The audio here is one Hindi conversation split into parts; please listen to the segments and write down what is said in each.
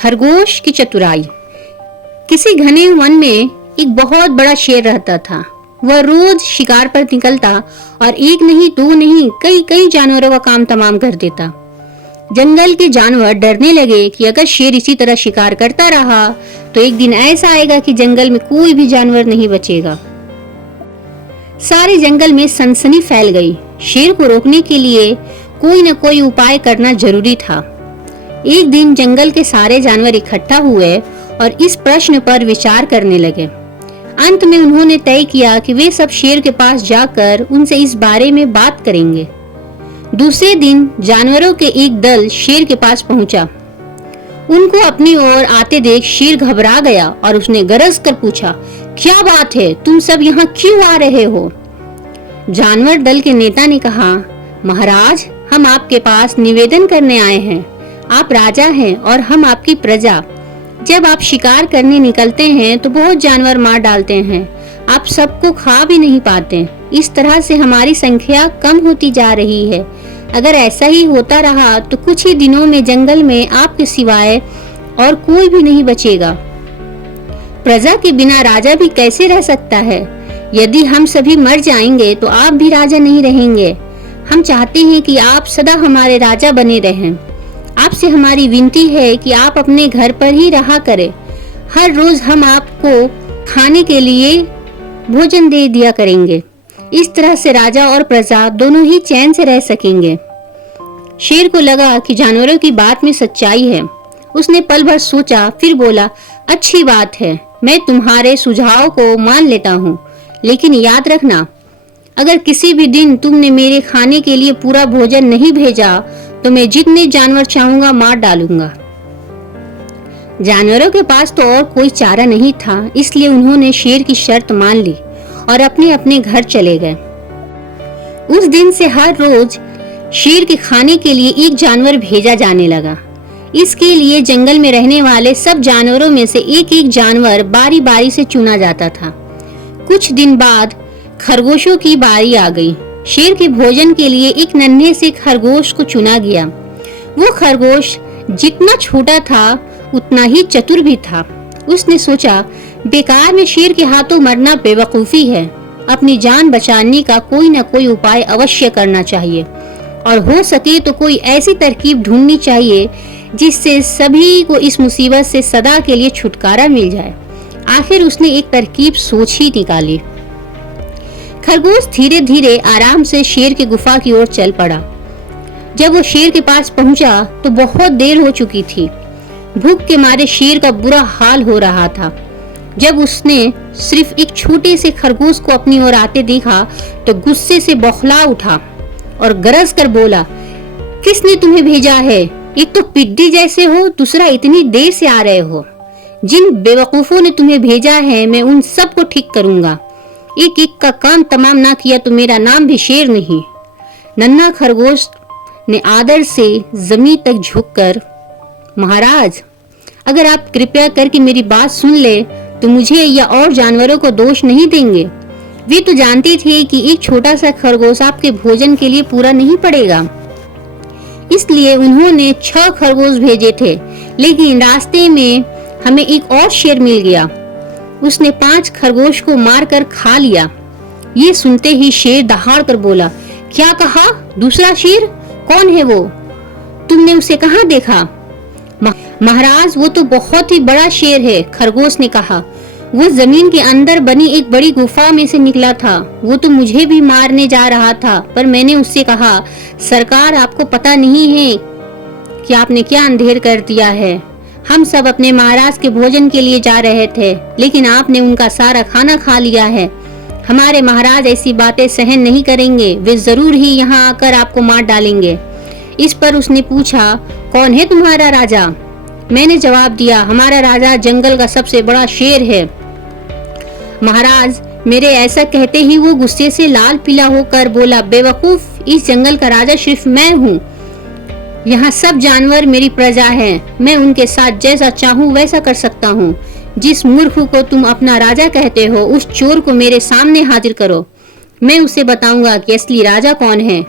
खरगोश की चतुराई। किसी घने वन में एक बहुत बड़ा शेर रहता था। वह रोज शिकार पर निकलता और एक नहीं दो नहीं कई कई जानवरों का काम तमाम कर देता। जंगल के जानवर डरने लगे कि अगर शेर इसी तरह शिकार करता रहा तो एक दिन ऐसा आएगा कि जंगल में कोई भी जानवर नहीं बचेगा। सारे जंगल में सनसनी फैल गई। शेर को रोकने के लिए कोई न कोई उपाय करना जरूरी था। एक दिन जंगल के सारे जानवर इकट्ठा हुए और इस प्रश्न पर विचार करने लगे। अंत में उन्होंने तय किया कि वे सब शेर के पास जाकर उनसे इस बारे में बात करेंगे। दूसरे दिन जानवरों के एक दल शेर के पास पहुंचा। उनको अपनी ओर आते देख शेर घबरा गया और उसने गरज कर पूछा, क्या बात है, तुम सब यहाँ क्यों आ रहे हो? जानवर दल के नेता ने कहा, महाराज, हम आपके पास निवेदन करने आए हैं। आप राजा हैं और हम आपकी प्रजा। जब आप शिकार करने निकलते हैं तो बहुत जानवर मार डालते हैं। आप सबको खा भी नहीं पाते। इस तरह से हमारी संख्या कम होती जा रही है। अगर ऐसा ही होता रहा तो कुछ ही दिनों में जंगल में आपके सिवाय और कोई भी नहीं बचेगा। प्रजा के बिना राजा भी कैसे रह सकता है? यदि हम सभी मर जाएंगे तो आप भी राजा नहीं रहेंगे। हम चाहते हैं कि आप सदा हमारे राजा बने रहें। आपसे हमारी विनती है कि आप अपने घर पर ही रहा करें। हर रोज हम आपको खाने के लिए भोजन दे दिया करेंगे। इस तरह से राजा और प्रजा दोनों ही चैन से रह सकेंगे। शेर को लगा कि जानवरों की बात में सच्चाई है। उसने पल भर सोचा, फिर बोला, अच्छी बात है, मैं तुम्हारे सुझाव को मान लेता हूँ, लेकिन याद रखना, अगर किसी भी दिन तुमने मेरे खाने के लिए पूरा भोजन नहीं भेजा तो मैं जितने जानवर चाहूंगा मार डालूंगा। जानवरों के पास तो और कोई चारा नहीं था, इसलिए उन्होंने शेर की शर्त मान ली और अपने अपने घर चले गए। उस दिन से हर रोज शेर के खाने के लिए एक जानवर भेजा जाने लगा। इसके लिए जंगल में रहने वाले सब जानवरों में से एक एक जानवर बारी बारी से चुना जाता था। कुछ दिन बाद खरगोशों की बारी आ गई। शेर के भोजन के लिए एक नन्हे से खरगोश को चुना गया। वो खरगोश जितना छोटा था उतना ही चतुर भी था। उसने सोचा, बेकार में शेर के हाथों मरना बेवकूफी है। अपनी जान बचाने का कोई न कोई उपाय अवश्य करना चाहिए और हो सके तो कोई ऐसी तरकीब ढूंढनी चाहिए जिससे सभी को इस मुसीबत से सदा के लिए छुटकारा मिल जाए। आखिर उसने एक तरकीब सोच ही निकाली। खरगोश धीरे धीरे आराम से शेर की गुफा की ओर चल पड़ा। जब वो शेर के पास पहुंचा तो बहुत देर हो चुकी थी। भूख के मारे शेर का बुरा हाल हो रहा था। जब उसने सिर्फ एक छोटे से खरगोश को अपनी ओर आते देखा तो गुस्से से बौखला उठा और गरज कर बोला, किसने तुम्हें भेजा है? एक तो पिड्डी जैसे हो, दूसरा इतनी देर से आ रहे हो। जिन बेवकूफों ने तुम्हें भेजा है मैं उन सब को ठीक करूंगा। एक एक का काम तमाम ना किया तो मेरा नाम भी शेर नहीं। नन्हा खरगोश ने आदर से जमीन तक झुककर, महाराज, अगर आप कृपया करके मेरी बात सुन ले तो मुझे या और जानवरों को दोष नहीं देंगे। वे तो जानते थे कि एक छोटा सा खरगोश आपके भोजन के लिए पूरा नहीं पड़ेगा, इसलिए उन्होंने 6 खरगोश भेजे थे। लेकिन रास्ते में हमें एक और शेर मिल गया। उसने 5 खरगोश को मारकर खा लिया। ये सुनते ही शेर दहाड़ कर बोला, क्या कहा? दूसरा शेर? कौन है वो? तुमने उसे कहाँ देखा? महाराज, वो तो बहुत ही बड़ा शेर है, खरगोश ने कहा। वो जमीन के अंदर बनी एक बड़ी गुफा में से निकला था। वो तो मुझे भी मारने जा रहा था, पर मैंने उससे कहा, सरकार, आपको पता नहीं है कि आपने क्या अंधेर कर दिया है। हम सब अपने महाराज के भोजन के लिए जा रहे थे, लेकिन आपने उनका सारा खाना खा लिया है। हमारे महाराज ऐसी बातें सहन नहीं करेंगे। वे जरूर ही यहाँ आकर आपको मार डालेंगे। इस पर उसने पूछा, कौन है तुम्हारा राजा? मैंने जवाब दिया, हमारा राजा जंगल का सबसे बड़ा शेर है। महाराज, मेरे ऐसा कहते ही वो गुस्से से लाल पीला होकर बोला, बेवकूफ, इस जंगल का राजा सिर्फ मैं हूँ। यहाँ सब जानवर मेरी प्रजा हैं। मैं उनके साथ जैसा चाहूँ वैसा कर सकता हूँ। जिस मूर्ख को तुम अपना राजा कहते हो, उस चोर को मेरे सामने हाजिर करो। मैं उसे बताऊंगा कि असली राजा कौन है।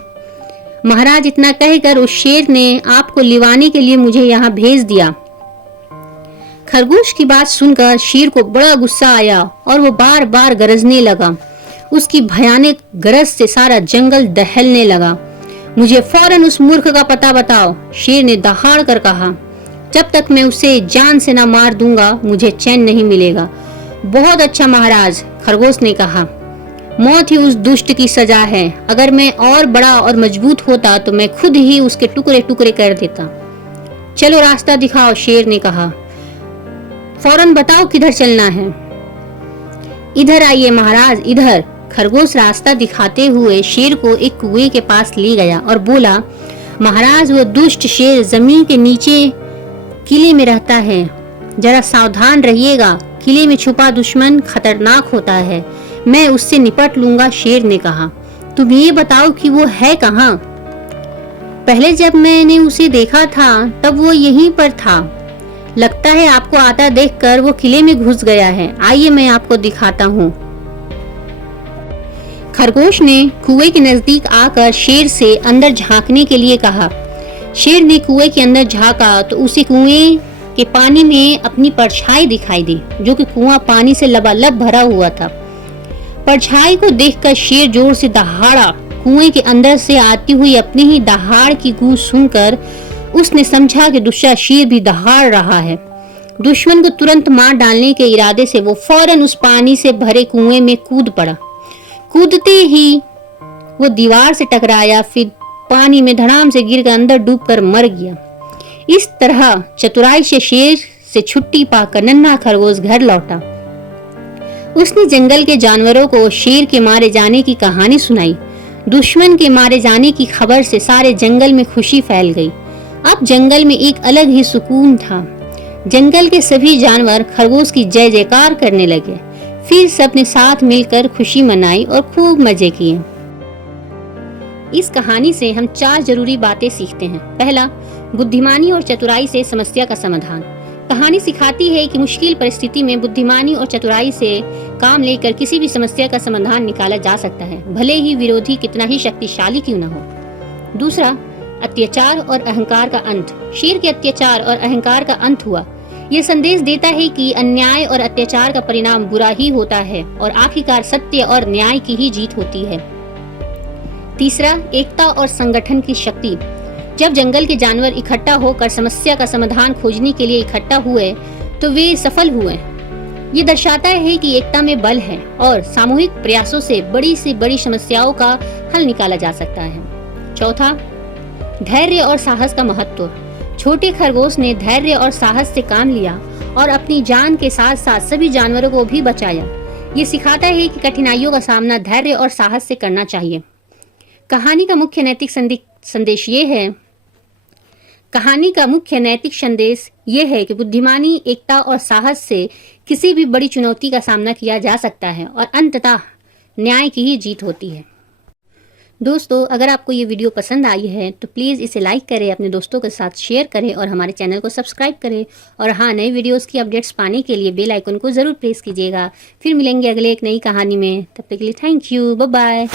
महाराज, इतना कहकर उस शेर ने आपको लिवाने के लिए मुझे यहाँ भेज दिया। खरगोश की बात सुनकर शेर को बड़ा गुस्सा आया और वो बार बार गरजने लगा। उसकी भयानक गरज से सारा जंगल दहलने लगा। मुझे फौरन उस मूर्ख का पता बताओ, शेर ने दहाड़ कर कहा। जब तक मैं उसे जान से न मार दूंगा मुझे चैन नहीं मिलेगा। बहुत अच्छा महाराज, खरगोश ने कहा। मौत ही उस दुष्ट की सजा है। अगर मैं और बड़ा और मजबूत होता तो मैं खुद ही उसके टुकड़े टुकड़े कर देता। चलो रास्ता दिखाओ, शेर ने कहा। फौरन बताओ किधर चलना है। इधर आइए महाराज, इधर। खरगोश रास्ता दिखाते हुए शेर को एक कुएं के पास ले गया और बोला, महाराज वो दुष्ट शेर जमीन के नीचे किले में रहता है, जरा सावधान रहिएगा। किले में छुपा दुश्मन खतरनाक होता है, मैं उससे निपट लूंगा, शेर ने कहा। तुम ये बताओ कि वो है कहाँ? पहले जब मैंने उसे देखा था तब वो यहीं पर था। लगता है आपको आता देखकर वो किले में घुस गया है। आइए मैं आपको दिखाता हूँ। खरगोश ने कुएं के नजदीक आकर शेर से अंदर झांकने के लिए कहा। शेर ने कुएं के अंदर झांका तो उसे कुएं के पानी में अपनी परछाई दिखाई दी, जो कि कुआं पानी से लबालब भरा हुआ था। परछाई को देखकर शेर जोर से दहाड़ा। कुएं के अंदर से आती हुई अपनी ही दहाड़ की गूंज सुनकर उसने समझा कि दूसरा शेर भी दहाड़ रहा है। दुश्मन को तुरंत मार डालने के इरादे से वो फौरन उस पानी से भरे कुएं में कूद पड़ा। कूदते ही वो दीवार से टकराया, फिर पानी में धड़ाम से गिरकर अंदर डूबकर मर गया। इस तरह चतुराई से शेर से छुट्टी पाकर नन्हा खरगोश घर लौटा। उसने जंगल के जानवरों को शेर के मारे जाने की कहानी सुनाई। दुश्मन के मारे जाने की खबर से सारे जंगल में खुशी फैल गई। अब जंगल में एक अलग ही सुकून था। जंगल के सभी जानवर खरगोश की जय जयकार करने लगे। फिर सबने साथ मिलकर खुशी मनाई और खूब मजे किए। इस कहानी से हम 4 जरूरी बातें सीखते हैं। पहला, बुद्धिमानी और चतुराई से समस्या का समाधान। कहानी सिखाती है कि मुश्किल परिस्थिति में बुद्धिमानी और चतुराई से काम लेकर किसी भी समस्या का समाधान निकाला जा सकता है, भले ही विरोधी कितना ही शक्तिशाली क्यों न हो। दूसरा, अत्याचार और अहंकार का अंत। शेर के अत्याचार और अहंकार का अंत हुआ। यह संदेश देता है कि अन्याय और अत्याचार का परिणाम बुरा ही होता है और आखिरकार सत्य और न्याय की ही जीत होती है। तीसरा, एकता और संगठन की शक्ति। जब जंगल के जानवर इकट्ठा होकर समस्या का समाधान खोजने के लिए इकट्ठा हुए तो वे सफल हुए। ये दर्शाता है कि एकता में बल है और सामूहिक प्रयासों से बड़ी समस्याओं का हल निकाला जा सकता है। चौथा, धैर्य और साहस का महत्व। छोटे खरगोश ने धैर्य और साहस से काम लिया और अपनी जान के साथ साथ सभी जानवरों को भी बचाया। ये सिखाता है कि कठिनाइयों का सामना धैर्य और साहस से करना चाहिए। कहानी का मुख्य नैतिक संदेश ये है कि बुद्धिमानी, एकता और साहस से किसी भी बड़ी चुनौती का सामना किया जा सकता है और अंततः न्याय की ही जीत होती है। दोस्तों, अगर आपको ये वीडियो पसंद आई है तो प्लीज़ इसे लाइक करें, अपने दोस्तों के साथ शेयर करें और हमारे चैनल को सब्सक्राइब करें। और हाँ, नए वीडियोस की अपडेट्स पाने के लिए बेल आइकन को ज़रूर प्रेस कीजिएगा। फिर मिलेंगे अगले एक नई कहानी में। तब तक के लिए थैंक यू, बाय बाय।